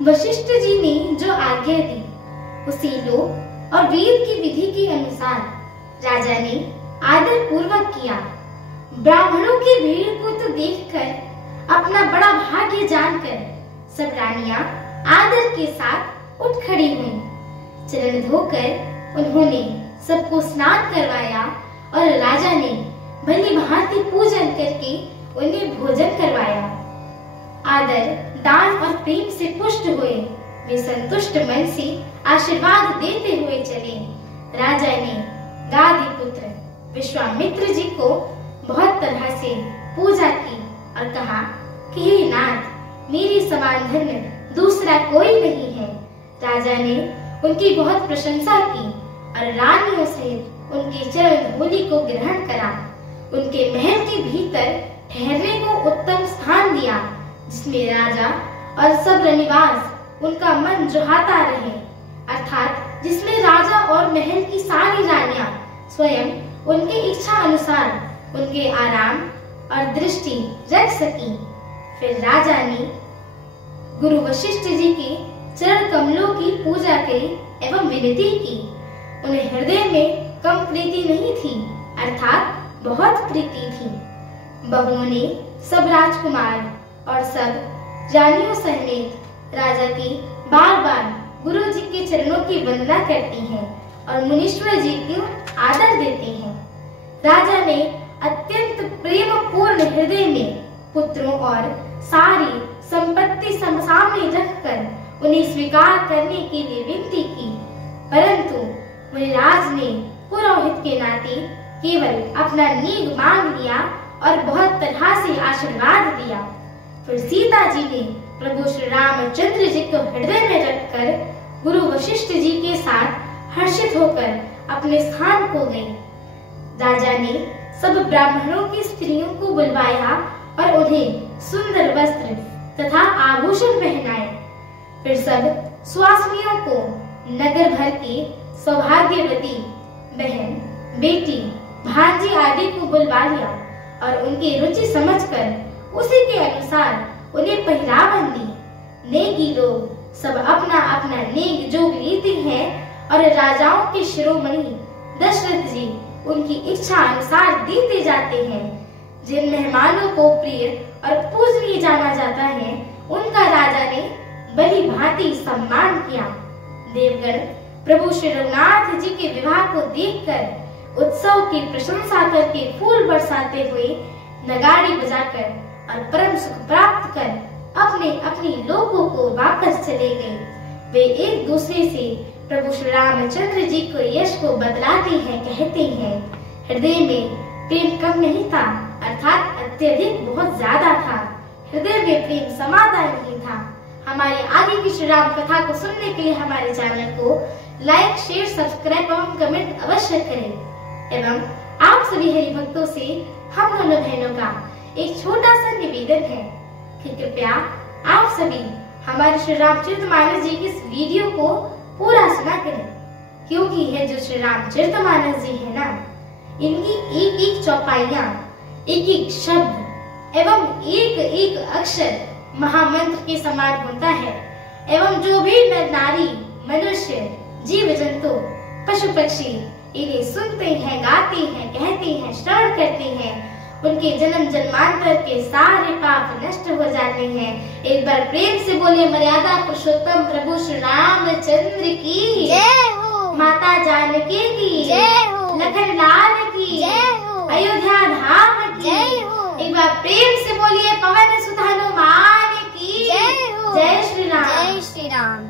वशिष्ठ जी ने जो आज्ञा दी उसी लोक और वेद की विधि के अनुसार राजा ने आदर पूर्वक किया। ब्राह्मणों की भीड़ को तो देखकर अपना बड़ा भाग्य जानकर सब रानियां आदर के साथ उठ खड़ी हुईं। चरण धोकर उन्होंने सबको स्नान करवाया और राजा ने भली भांति पूजन करके उन्हें भोजन करवाया। आदर, दान और प्रेम से पुष्ट हुए वे संतुष्ट मन से आशीर्वाद देते हुए चले। राजा ने गादी पुत्र विश्वामित्र जी को बहुत तरह से पूजा की और कहा कि हे नाथ, मेरे समान धन्य दूसरा कोई नहीं है। राजा ने उनकी बहुत प्रशंसा की और रानियों सहित उनके चरण धूलि को ग्रहण करा। उनके महल के भीतर ठहरने को उत्तम स्थान दिया जिसमें राजा और सब निवास उनका मन जोहाता रहे, अर्थात जिसमें राजा और महल की सारी रानियां स्वयं उनकी इच्छा अनुसार उनके आराम और दृष्टि रख सकी। फिर राजा ने गुरु वशिष्ठ जी के चरण कमलों की पूजा करी एवं विनती की। उन्हें हृदय में कम प्रीति नहीं थी, अर्थात बहुत प्रीति थी। बहुओं ने सब राजकुमार और सब रानियों समेत राजा की बार बार गुरु जी के चरणों की वंदना करती हैं और मुनीश्वर जी को आदर देते हैं। राजा ने अत्यंत प्रेम पूर्ण हृदय में पुत्रों और सारी संपत्ति सामने रखकर उन्हें स्वीकार करने के लिए विनती की, परंतु मुनिराज ने पुरोहित के नाते केवल अपना नींग मांग लिया और बहुत तरह से आशीर्वाद दिया। फिर सीता जी ने प्रभु श्री रामचंद्र जी को हृदय में रखकर गुरु वशिष्ठ जी के साथ हर्षित होकर अपने स्थान को गई। राजा ने सब ब्राह्मणों की स्त्रियों को बुलवाया और उन्हें सुंदर वस्त्र तथा आभूषण पहनाए। फिर सब सुवासिनियों को नगर भर की सौभाग्यवती बहन, बेटी, भांजी आदि को बुलवा लिया और उनकी रुचि समझकर उसी के अनुसार उन्हें पहरावन दी। नेगी लोग सब अपना अपना नेग जोग लेते हैं और राजाओं के शिरोमणि दशरथ जी उनकी इच्छा अनुसार देते जाते हैं। जिन मेहमानों को प्रिय और पूजनीय जाना जाता है उनका राजा ने बड़ी भांति सम्मान किया। देवगण प्रभु श्री रघुनाथ जी के विवाह को देखकर उत्सव की प्रशंसा करके फूल बरसाते हुए नगाड़ी बजाकर और परम सुख प्राप्त कर अपने अपने लोगों को वापस चले गए। वे एक दूसरे से प्रभु श्री रामचंद्र जी को यश को बतलाते हैं, कहते हैं। हृदय में प्रेम कम नहीं था, अर्थात अत्यधिक बहुत ज्यादा था। हृदय में प्रेम समाता नहीं था। हमारे आगे की श्री राम कथा को सुनने के लिए हमारे चैनल को लाइक, शेयर, सब्सक्राइब एवं कमेंट अवश्य करें। एवं आप सभी हरि भक्तों से हम दोनों बहनों का एक छोटा सा निवेदन है कि कृपया आप सभी हमारे श्री रामचरितमानस जी की इस वीडियो को पूरा सुना करें, क्योंकि यह जो श्री रामचरितमानस जी है ना, इनकी एक एक चौपाइयां, एक एक शब्द एवं एक एक अक्षर महामंत्र के समान होता है। एवं जो भी नर नारी, मनुष्य, जीव जंतु, पशु पक्षी इन्हें सुनते हैं, गाते हैं, कहते हैं, श्रवण करते हैं, उनके जन्म जन्मांतर के सारे पाप नष्ट हो जाते हैं। एक बार प्रेम से बोले मर्यादा पुरुषोत्तम प्रभु श्री रामचंद्र की जय हो, माता जानकी की जय हो, लखन लाल की जय हो, अयोध्या धाम की जय हो। एक बार प्रेम से बोलिए पवन सुत हनुमान की जय हो। जय श्री राम, जय श्री राम।